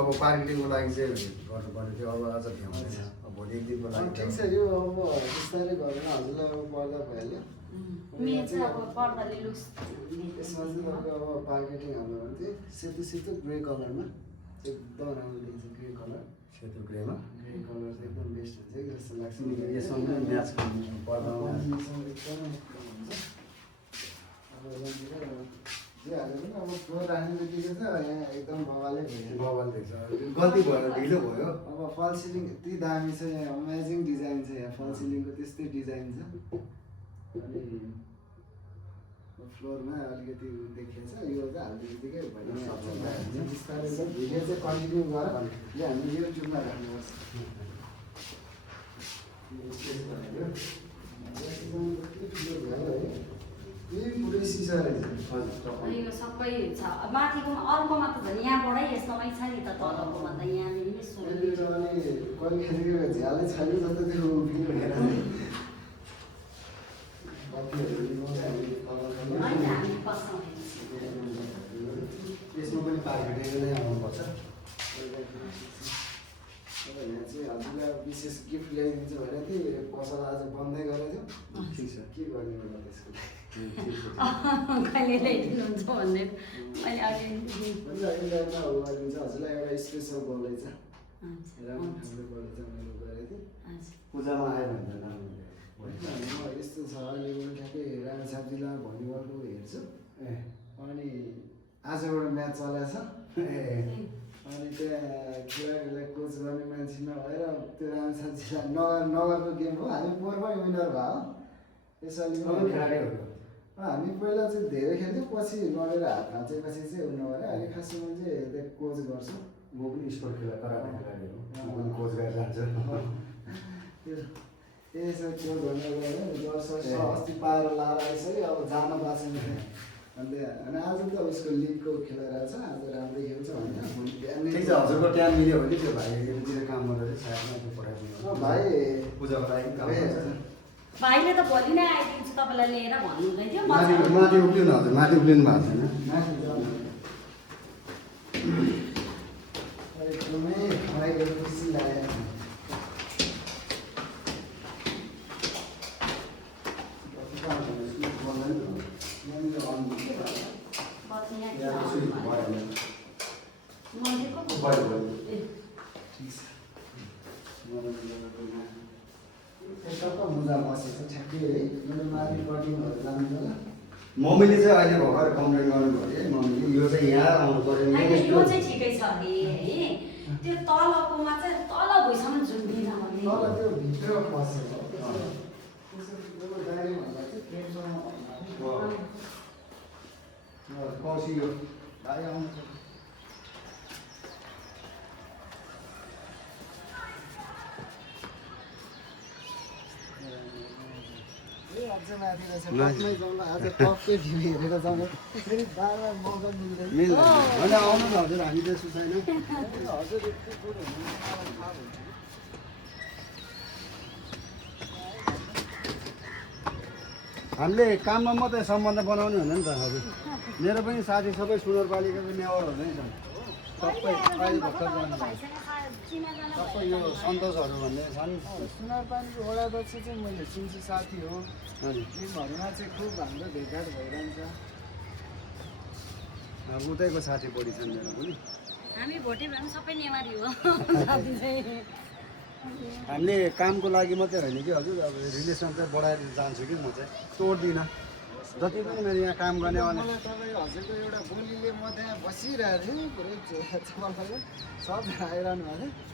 अब पार्किङको लागि चाहिँ गर्नुपर्ने थियो अब अझ भ्याउँदैन अब भोलि एक दिनको लागि ठिक छ यो अब बिस्तारै गरेर हजुरलाई अब पर्दा भइहाल्यो यसमा यसमा चाहिँ तपाईँको अब मार्केटिङ हाम्रो चाहिँ सेतो सेतो ग्रे कलरमा एकदम राम्रो देखिन्छ ग्रे कलर सेतो ग्रेमा ग्रे कलर चाहिँ एकदम बेस्ट हुन्छ कि जस्तो लाग्छ यसमा पनि म्याच पर्दा जे हाले पनि अब फ्लोर राख्ने बित्तिकै त यहाँ एकदम बवालै भयो बवाल देख्छ गल्ती भएर ढिलो भयो अब फल सिलिङ यति दामी छ यहाँ अमेजिङ डिजाइन छ यहाँ फल सिलिङको त्यस्तै डिजाइन छ अनि फ्लोरमा अलिकति देखिएछ यो चाहिँ हाल्ने बित्तिकै भइहाल्छ बिस्तारै चाहिँ भिडियो चाहिँ कन्टिन्यू गर यो हामी युट्युबमा राख्नुपर्छ यही पुरै सिसा रहेछ यो सबै छ माथिको अर्कोमा त झन् यहाँबाटै यस्तोमै छ नि त तलको भन्दा यहाँनिर नै यहाँनिर अनि कहिले खेलेको झ्यालै छैन जस्तो त्यो फिल भएर यसमा पनि पार्किङ नै आउनुपर्छ यहाँ चाहिँ हजुरलाई विशेष गिफ्ट ल्याइदिन्छ भने चाहिँ पसल आज बन्दै गरेको थियो ठिक छ के गर्ने होला त्यसको कहिले ल्याइदिनुहुन्छ भन्ने मैले अहिले गरिदिन्छ हजुरलाई एउटा स्पेसल बोल्दैछ राम्रो खालको बोल्दैछ मैले गरेको थिएँ पूजामा आयो भने त म यस्तो छ अहिले पनि ठ्याक्कै राणा साहबजीलाई भलिबलको हेर्छु अनि आज एउटा म्याच चलेको छ अनि त्यहाँ खेलाडीलाई कोच गर्ने मान्छे नभएर त्यो राणा साहबजीलाई नगरको गेम हो हामी पोहोरमै विनर भयो यसपालि हामी पहिला चाहिँ धेरै खेल्थ्यौँ पछि लडेर हात भाँचेपछि चाहिँ हुनु भएर अहिले खासमा चाहिँ त्यहाँ कोच गर्छु म पनि स्पोर्ट कराटे खेलाडी हो म पनि कोच गरेर जान्छु यसो कोच भन्नु गयो अस्ति पाएर लाएर आइसक्यो अब जान पाएको छैन अन्त अनि आज त उसको लिगको खेलाइरहेको छ आज राम्रै खेल्छ होइन भोलि बिहान ठिक छ हजुरको टाइम मिल्यो भने त्यो भाइ यतातिर काम गरेर सायदमा त्यो पठाइदिनु भाइ पूजाको लागि काम गर्छ भाइले त भोलि नै आइदिन्छु तपाईँलाई लिएर भन्नुहुँदै थियो माथि उक्लिनु हजुर माथि उक्लिनु भएको छैन एकदमै खुवाइ गरेर खुसी लागेको मुजा बसेछ ठ्याक्कै है मेरो माथिपट्टिहरू जानु होला मम्मीले चाहिँ अहिले भर्खर कम्प्लेन गर्नुभयो अरे मम्मीले यो चाहिँ यहाँ आउनु पर्यो यो चाहिँ ठिकै छ अरे है त्यो तलकोमा चाहिँ तल भुइँसम्म झुन्डिन भन्ने तल त्यो भित्र बसेको गाडी भन्दा चाहिँ पेटसँग कौशी यो भाइ आउनु अझै माथि रहेछ टपमै जाउँ न आज टपकै भ्यू हेरेर जाउँ फेरि बारबार मौका मिल्दैन होइन आउनु न हजुर हामी त्यस्तो छैन हजुर यति कुरो हुनु मलाई थाहा हुन्छ हामीले काममा मात्रै सम्बन्ध बनाउने हुने नि त हजुर मेरो पनि साथी सबै सुनरपालिकाको नेवारहरू नै छन् सबै अहिले भर्खर सबै यो सन्तोषहरू भन्ने छन् सुनारपानीको वडा अध्यक्ष चाहिँ मैले चिन्छु साथी हो टिमहरूमा चाहिँ खुब हाम्रो भेटघाट भइरहन्छ उतैको साथी बढी छन् मेरो पनि हामी भोटे भए पनि सबै नेवारी हो साथी चाहिँ हामीले कामको लागि मात्रै होइन कि हजुर अब रिलेसन चाहिँ बढाएर जान्छु कि म चाहिँ तोड्दिनँ जति पनि मेरो यहाँ काम गर्ने मलाई तपाईँ हजुरको एउटा बोलीले म त्यहाँ बसिरहेको थिएँ पुरै चलाएर सबजना आइरहनु भएको थियो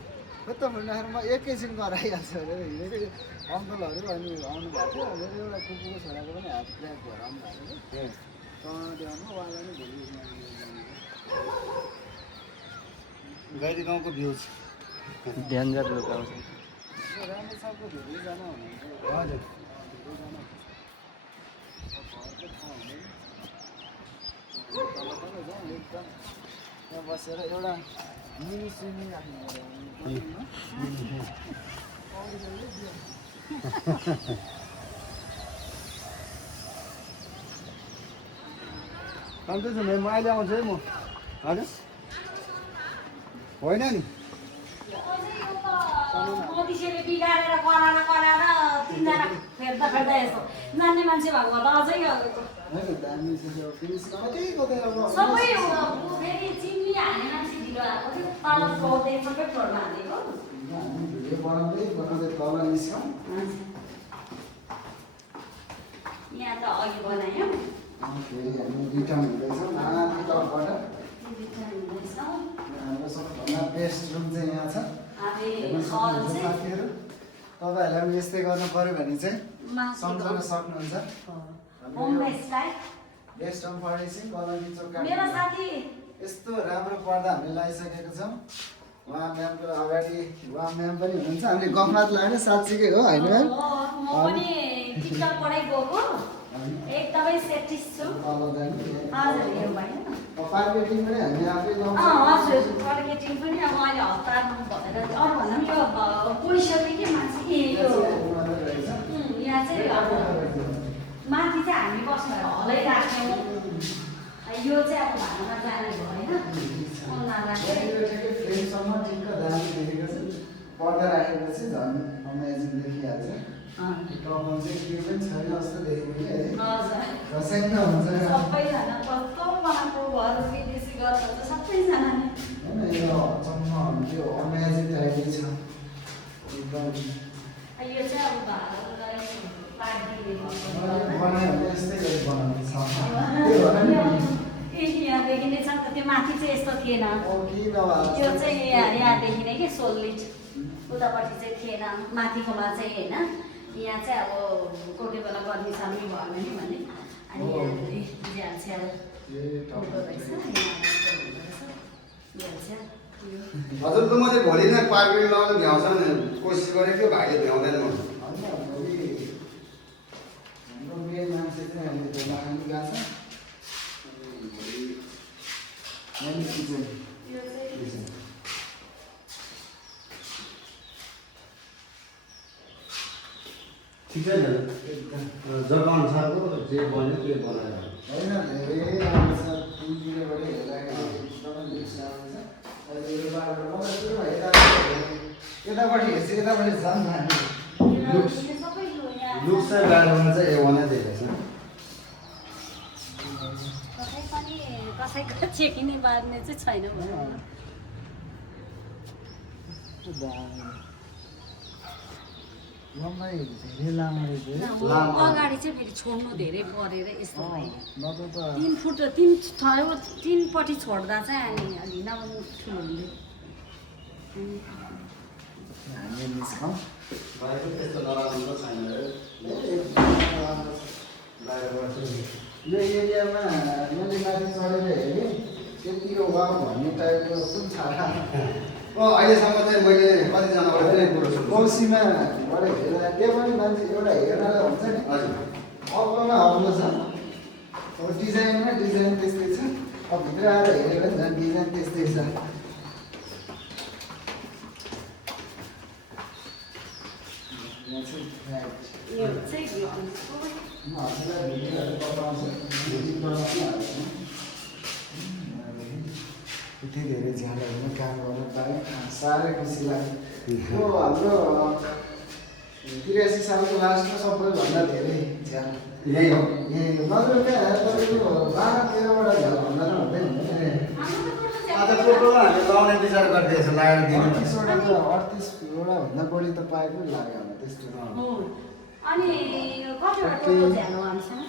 कता भन्दाखेरि म एकैछिन गराइहाल्छु अरे हिँडेको अङ्कलहरू अनि आउनु भएको थियो मेरो एउटा कुकुरको छोराको पनि हात क्र्याक भएर आउनु भएको थियो त्यहाँ उहाँलाई नै भोलि गैरी गाउँको भ्युज डेन्जर लोक आउँछ राम्रो सबको धेरैजना हुनुहुन्छ हजुर त्यहाँ बसेर एउटा मिनी स्विमिङ राख्नु सन्चै छु म अहिले आउँछु है म हजुर होइन नि मोदीले बिगारेर कराएर तिनजना फेर्दा यस्तो जान्ने मान्छे भएको त अझै होइन दामी छ त्यो फिनिस कतै कतै अब सबै फेरि चिनी हाल्ने मान्छे ढिलो आएको थियो तल फ्लोर सबै फ्लोरमा हालेको हामी भिडियो बनाउँदै तल निस्क्यौँ यहाँ त अघि बनायौँ फेरि हामी रिटर्न हुँदैछौँ माथि टपबाट हुँदैछौँ हाम्रो सबभन्दा बेस्ट रुम चाहिँ यहाँ छ साथीहरू साथीहरू तपाईँहरूलाई पनि यस्तै गर्नु पऱ्यो भने चाहिँ सम्झाउन सक्नुहुन्छ होमले style best home furnishing Kalanki चोक मेरो साथी यस्तो राम्रो पर्दा हामीले लगाइसकेको छौँ उहाँ म्यामको अगाडि उहाँ म्याम पनि हुनुहुन्छ हामीले गफमात लाग्ने साँच्चीकै हो होइन म्याम म पनि टिकटक पढाइ गएको एकदमै सेफ्टी छु हजुर यो भएन पार्केटिङ पनि हामी आफै लाउँछौँ हजुर मार्केटिङ पनि अब अहिले हतार भनेर अरूभन्दा पनि यो पोइसक्यो कि मान्छे के यो यहाँ चाहिँ अब माथि चाहिँ हामी बस्नु हलै राख्यौँ यो चाहिँ अब भाडामा जाने भएन उनीहरूलाई चाहिँ फ्रेमसम्म ठिक्क दामी देखेको छ पर्दा राखेपछि झन् अमेजिङ देखिहाल्छ टपमा चाहिँ केही पनि छैन जस्तो देख्यो कि है हजुर रसाइन हुन्छ सबैजना कस्तो बनाएको घर विदेशी गर्छ सबैजना होइन यो चम्म त्यो अमेजिङ टाइपको छ एकदम यो चाहिँ अब भाडालाई पार्टीले बनायो भने यस्तै गरी बनाउने छ त्यो भएर नि यहाँदेखि नै छ नि त त्यो माथि चाहिँ यस्तो थिएन त्यो चाहिँ यहाँदेखि नै कि सोलिड उतापट्टि चाहिँ थिएन माथिकोमा चाहिँ होइन यहाँ चाहिँ अब कोही बेला गर्मी सर्मी भयो भने अनि यहाँ चाहिँ अब रहेछ हजुर त मैले भोलि नै पार्किङ लगाउनु भ्याउँछ भने कोसिस गरेको थियो भाइले भ्याउँदैन म हाम्रो मेन मान्छे चाहिँ हामीले धोमा खानु गएको छ अनि किचन ठिकै छ जग्गा अनुसारको जे बन्यो त्यो बनाएर होइन धेरै राम्रो छ तिनतिरबाट हेर्दाखेरि एकदमै दृश्य राम्रो छ अहिले यो बाटोबाट मलाई सुरुमा यतापट्टि हेर्छु यतापट्टि झन् हामी लुक चाहिँ बाहिरमा चाहिँ ए1 नै देखेको छ कसैको चेकिने बार्ने चाहिँ छैन लम्बाइ धेरै लामो रहेछ अगाडि चाहिँ फेरि छोड्नु धेरै परेर यस्तो भयो नत्र त 3 फुट 3 पट्टि छोड्दा चाहिँ अनि अलि नभए ठुलो हुन्थ्यो हामी निस्कौँ बाहिर त्यस्तो नराम्रो छैन बाहिरबाट यो एरियामा मैले माथि चढेर हेरेँ त्यतिको वाउ भन्ने टाइपको कुन छाडा अहिलेसम्म चाहिँ मैले कतिजनाबाट चाहिँ कुरो सुन्छु कौसीमाबाट हेर्दा त्यो पनि मान्छे एउटा हेर्नलाई हुन्छ नि हजुर अग्लोमा अग्लो छ अब डिजाइनमा डिजाइन त्यस्तै छ अब भित्र आएर हेऱ्यो भने झन् डिजाइन त्यस्तै छ यहाँ चाहिँ फ्ल्याट यो चाहिँ म हजुरलाई भिडियोहरू पठाउँछु एडिट बनाउनु यति धेरै झ्यालहरूमा काम गर्न पाएँ साह्रै खुसी लाग्यो यो हाम्रो 83 सालको लास्टमा सबैभन्दा धेरै झ्याल यही हो यही नत्र त्यहाँ तपाईँको 12-13वटा झ्याल भन्दा नै हुँदैन आज टोटलमा हामी लाउने विचार गरिदिएछ लगाएर दिनु 38वटा भन्दा बढी त पाएको लाग्यो होला त्यस्तो अनि कतिवटा टोटल झ्यालो हामीसँग